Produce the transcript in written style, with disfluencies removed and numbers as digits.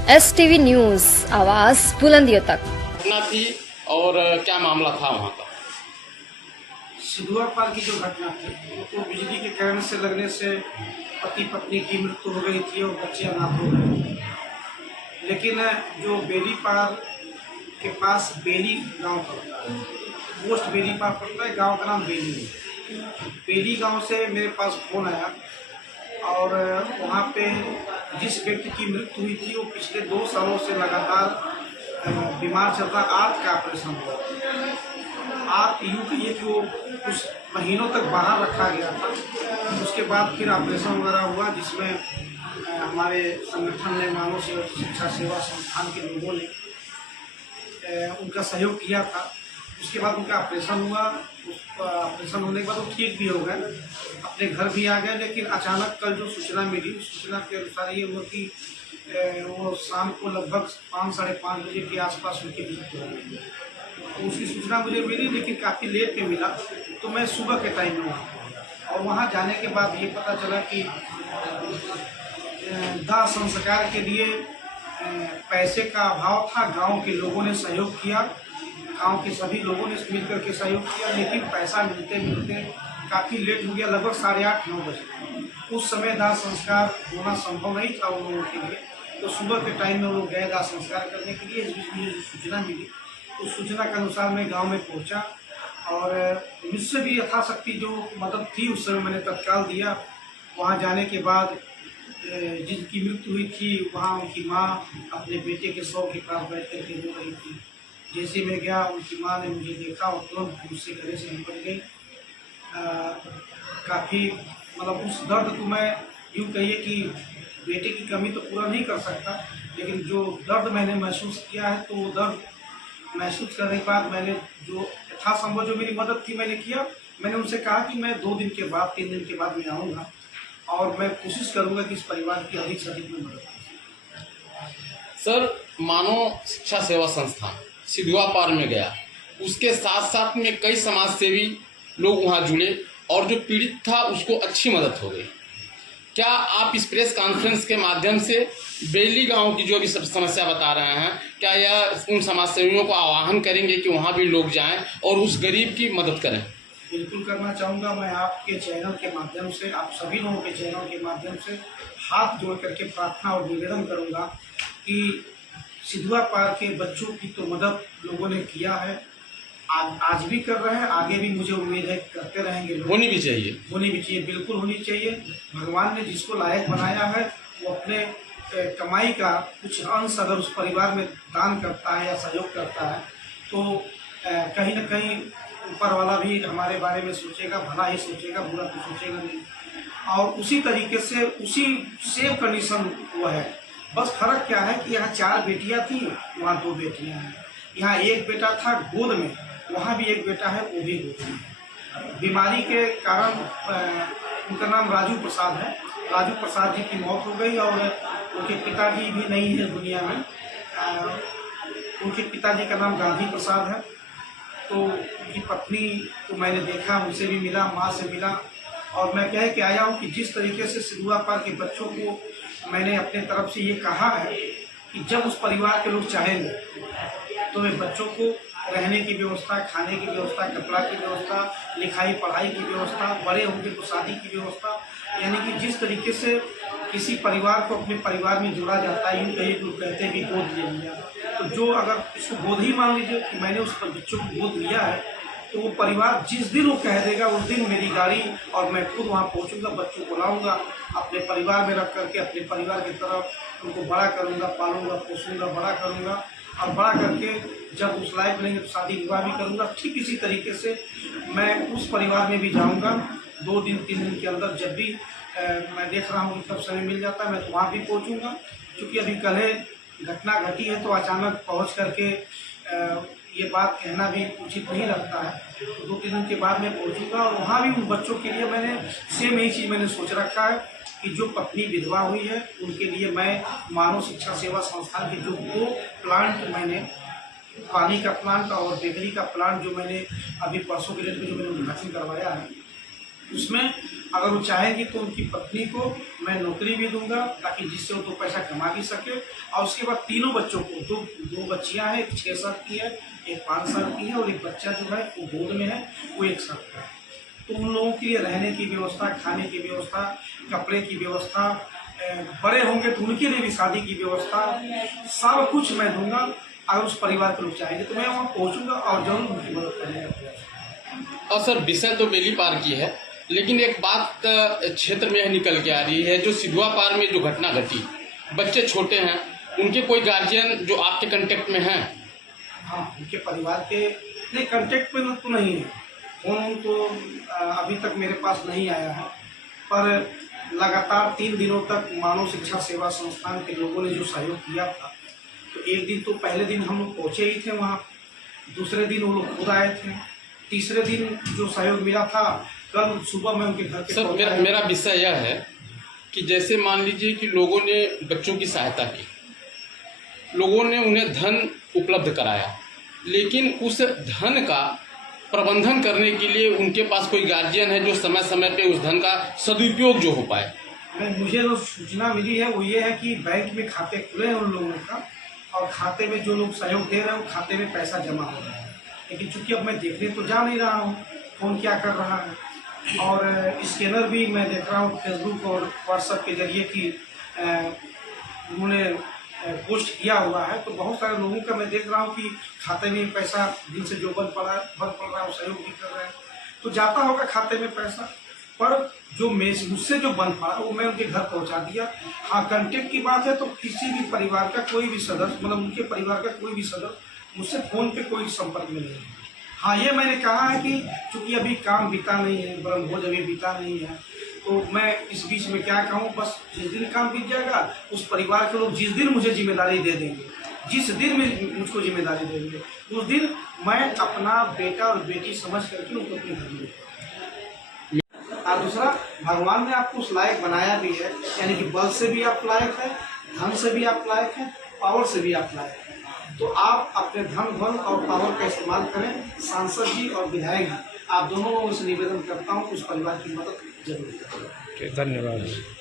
STV news, आवाज बुलंदियों तक। घटना थी और क्या मामला था वहाँ का? सिधुआ पार की जो घटना थी वो तो बिजली के करंट से लगने से पति पत्नी की मृत्यु हो गई थी और बच्चे अनाथ हो गए थे। लेकिन जो बेली पार के पास बेली गांव पड़ता है, पोस्ट बेली पार पड़ता है, गांव का नाम बेली है। बेली गांव से मेरे पास फोन आया और वहाँ पे जिस व्यक्ति की मृत्यु हुई थी वो पिछले 2 सालों से लगातार बीमार चल रहा, आंत का ऑपरेशन हुआ। आंत यूँ कहिए कि वो कुछ महीनों तक बाहर रखा गया था। उसके बाद फिर ऑपरेशन वगैरह हुआ, जिसमें हमारे संगठन ने, मानव शिक्षा सेवा संस्थान के लोगों ने उनका सहयोग किया था। उसके बाद उनका ऑपरेशन हुआ। उसका ऑपरेशन होने के बाद वो ठीक भी हो गए, अपने घर भी आ गए। लेकिन अचानक कल जो सूचना मिली, सूचना के अनुसार ये हुआ कि वो शाम को लगभग 5 साढ़े 5 बजे के आसपास उनकी मृत्यु हो गई। तो उसकी सूचना मुझे मिली, लेकिन काफ़ी लेट में मिला। तो मैं सुबह के टाइम में वहाँ पहुँचा और वहाँ जाने के बाद ये पता चला कि दाह संस्कार के लिए पैसे का अभाव था। गांव के लोगों ने सहयोग किया, गांव के सभी लोगों ने मिलकर के सहयोग किया, लेकिन पैसा मिलते मिलते काफ़ी लेट हो गया, लगभग 8:30-9 बजे। उस समय दाह संस्कार होना संभव नहीं था उन लोगों के लिए। तो सुबह के टाइम में वो लोग गए दाह संस्कार करने के लिए। इस बीच मुझे जो सूचना मिली, उस सूचना के अनुसार मैं गाँव में पहुँचा और मुझसे भी यथाशक्ति जो मदद थी उस समय मैंने तत्काल दिया। वहाँ जाने के बाद जिनकी मृत्यु हुई थी वहाँ उनकी माँ अपने बेटे के शव के पास बैठ कर के रो रही थी। जैसे मैं गया, उनकी माँ ने मुझे देखा और तुरंत मुझसे गले से निपट गई। काफ़ी मतलब उस दर्द को मैं यूँ कहिए कि बेटे की कमी तो पूरा नहीं कर सकता, लेकिन जो दर्द मैंने महसूस किया है, तो वो दर्द महसूस करने के बाद मैंने जो यथासंभव जो मेरी मदद थी मैंने किया। मैंने उनसे कहा कि मैं 2 दिन के बाद, 3 दिन के बाद मैं आऊँगा और मैं कोशिश करूँगा कि इस परिवार की अधिक से अधिक मैं मदद करूँ। सर, मानव शिक्षा सेवा संस्थान सिधुआ पार में गया, उसके साथ साथ में कई समाज सेवी लोग वहाँ जुड़े और जो पीड़ित था उसको अच्छी मदद हो गई। क्या आप इस प्रेस कॉन्फ्रेंस के माध्यम से बेली गांव की जो भी सब समस्या बता रहे हैं, क्या यह उन समाज सेवियों को आह्वान करेंगे कि वहाँ भी लोग जाएं और उस गरीब की मदद करें? बिल्कुल करना चाहूँगा। मैं आपके चैनल के माध्यम से, आप सभी लोगों के चैनल के माध्यम से हाथ जोड़ करके प्रार्थना और निवेदन करूँगा कि सिधुआ पार के बच्चों की तो मदद लोगों ने किया है, आज भी कर रहे हैं, आगे भी मुझे उम्मीद है करते रहेंगे। होनी भी चाहिए, बिल्कुल होनी चाहिए। भगवान ने जिसको लायक बनाया है वो अपने कमाई का कुछ अंश अगर उस परिवार में दान करता है या सहयोग करता है, तो कहीं ना कहीं ऊपर वाला भी हमारे बारे में सोचेगा, भला ही सोचेगा, बुरा तो सोचेगा नहीं। और उसी तरीके से उसी सेम कंडीशन हुआ है। बस फर्क क्या है कि यहाँ 4 बेटियाँ थी, वहाँ 2 बेटियाँ हैं। यहाँ एक बेटा था गोद में, वहाँ भी एक बेटा है, वो भी गोद में। बीमारी के कारण उनका नाम राजू प्रसाद है। राजू प्रसाद जी की मौत हो गई और उनके पिताजी भी नहीं है दुनिया में। उनके पिताजी का नाम गांधी प्रसाद है। तो उनकी पत्नी को मैंने देखा, उनसे भी मिला, माँ से मिला और मैं कह के आया हूँ कि जिस तरीके से सिधुआ पार के बच्चों को मैंने अपने तरफ से ये कहा है कि जब उस परिवार के लोग चाहेंगे तो वे बच्चों को रहने की व्यवस्था, खाने की व्यवस्था, कपड़ा की व्यवस्था, लिखाई पढ़ाई की व्यवस्था, बड़े होंगे तो शादी की व्यवस्था, यानी कि जिस तरीके से किसी परिवार को अपने परिवार में जोड़ा जाता है, यूँ कहीं लोग कहते हैं कि गोद ले लिया, तो जो अगर इसको गोद ही मान लीजिए कि मैंने उस बच्चों को गोद लिया है, तो वो परिवार जिस दिन वो कह देगा उस दिन मेरी गाड़ी और मैं खुद वहाँ पहुँचूँगा, बच्चों को लाऊँगा, अपने परिवार में रख करके अपने परिवार की तरफ उनको बड़ा करूँगा, पालूँगा, पोसूँगा, बड़ा करूँगा और बड़ा करके जब उस लायक बनेंगे तो शादी विवाह भी करूँगा। ठीक इसी तरीके से मैं उस परिवार में भी जाऊँगा 2 दिन 3 दिन के अंदर। जब भी मैं देख रहा हूँ कि कब समय मिल जाता है मैं तो वहाँ भी पहुँचूँगा। क्योंकि अभी कल घटना घटी है तो अचानक पहुँच करके ये बात कहना भी उचित नहीं लगता है। 2-3 दिन के बाद मैं पहुँचूँगा और वहाँ भी उन बच्चों के लिए मैंने सेम यही चीज़ मैंने सोच रखा है कि जो पत्नी विधवा हुई है उनके लिए मैं मानव शिक्षा सेवा संस्थान के जो 2 प्लांट मैंने, पानी का प्लांट और बेकरी का प्लांट जो मैंने अभी परसों के दिन जो मैंने उद्घाटन करवाया है, उसमें अगर वो चाहेंगी तो उनकी पत्नी को मैं नौकरी भी दूंगा, ताकि जिससे वो 2 पैसा कमा भी सके। और उसके बाद तीनों बच्चों को, दो बच्चियां हैं, एक 6 साल की है, एक 5 साल की है, और एक बच्चा जो है वो गोद में है, वो 1 साल का है। तो उन लोगों के लिए रहने की व्यवस्था, खाने की व्यवस्था, कपड़े की व्यवस्था, बड़े होंगे तो उनके लिए भी शादी की व्यवस्था, सब कुछ मैं दूंगा। अगर उस परिवार के लोग चाहेंगे तो मैं वहाँ पहुँचूंगा और जरूर उनकी मदद करने का प्रयास करूँगा। और सर, विषय तो बेली पार की है, लेकिन एक बात क्षेत्र में यह निकल के आ रही है, जो सिधुआ पार में जो घटना घटी, बच्चे छोटे हैं, उनके कोई गार्जियन जो आपके कांटेक्ट में हैं? हाँ, उनके परिवार के नहीं, कांटेक्ट में तो नहीं है, फोन तो अभी तक मेरे पास नहीं आया है। पर लगातार 3 दिनों तक मानव शिक्षा सेवा संस्थान के लोगों ने जो सहयोग किया था, तो एक दिन तो पहले दिन हम लोग पहुँचे ही थे वहाँ, दूसरे दिन वो लोग खुद आए थे, तीसरे दिन जो सहयोग मिला था, कल सुबह मैं उनके घर पे सर, मेरा विषय यह है कि जैसे मान लीजिए कि लोगों ने बच्चों की सहायता की, लोगों ने उन्हें धन उपलब्ध कराया, लेकिन उस धन का प्रबंधन करने के लिए उनके पास कोई गार्जियन है जो समय समय पे उस धन का सदुपयोग जो हो पाए? मुझे जो सूचना मिली है वो ये है कि बैंक में खाते खुले हैं उन लोगों का, और खाते में जो लोग सहयोग दे रहे हैं वो खाते में पैसा जमा हो रहा है। लेकिन चूंकि अब मैं देखने तो जा नहीं रहा हूँ कौन क्या कर रहा है, और स्कैनर भी मैं देख रहा हूँ फेसबुक और व्हाट्सएप के जरिए कि उन्होंने पोस्ट किया हुआ है, तो बहुत सारे लोगों का मैं देख रहा हूँ कि खाते में पैसा दिन से जो बंद पड़ रहा है वो सहयोग भी कर रहे हैं, तो जाता होगा खाते में पैसा। पर जो मुझसे जो बंद पड़ा वो मैं उनके घर पहुँचा दिया। हाँ, कांटेक्ट की बात है तो किसी भी परिवार का कोई भी सदस्य, मतलब उनके परिवार का कोई भी सदस्य मुझसे फ़ोन पे कोई संपर्क में नहीं है। हाँ, ये मैंने कहा है कि चूँकि अभी काम बीता नहीं है, ब्रह्मभोज अभी बीता नहीं है, तो मैं इस बीच में क्या कहूँ, बस जिस दिन काम बीत जाएगा उस परिवार के लोग जिस दिन मुझे जिम्मेदारी दे देंगे, जिस दिन में मुझको जिम्मेदारी देंगे, उस दिन मैं अपना बेटा और बेटी समझ करके उनको अपने घर में। और दूसरा, भगवान ने आपको उस लायक बनाया भी है, यानी कि बल से भी आप लायक है, धन से भी आप लायक हैं, पावर से भी आप लायक हैं। तो आप अपने धन, बल और पावर का इस्तेमाल करें। सांसद जी और विधायक जी, आप दोनों लोगों से निवेदन करता हूँ उस परिवार की मदद जरूर करें। धन्यवाद।